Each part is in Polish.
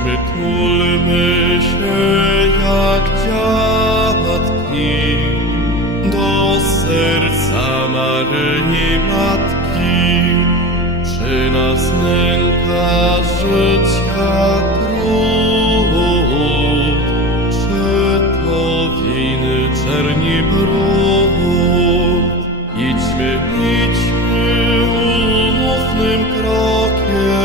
Przytulmy się jak dziadki do serca Maryi Matki. Przy nas nęka życia trud, czy to winy czerni brud. Idźmy, idźmy ufnym krokiem,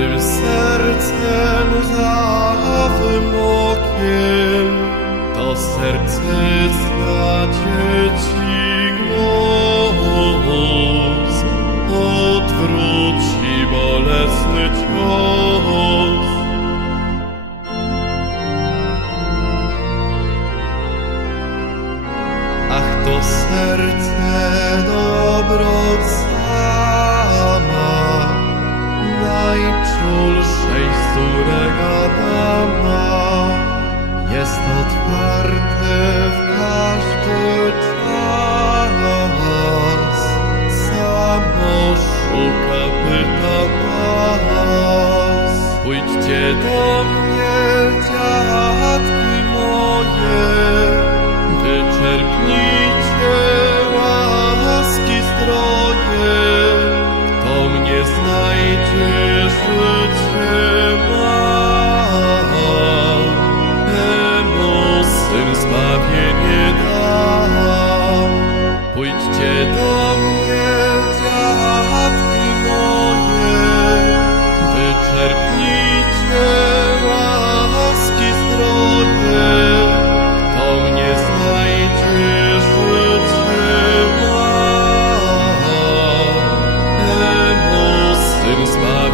szewnym sercem zawym okiem. To serce zna dzieci głos, odwróci bolesny cios. Ach, to serce dobroć zerknij. Lebensmal.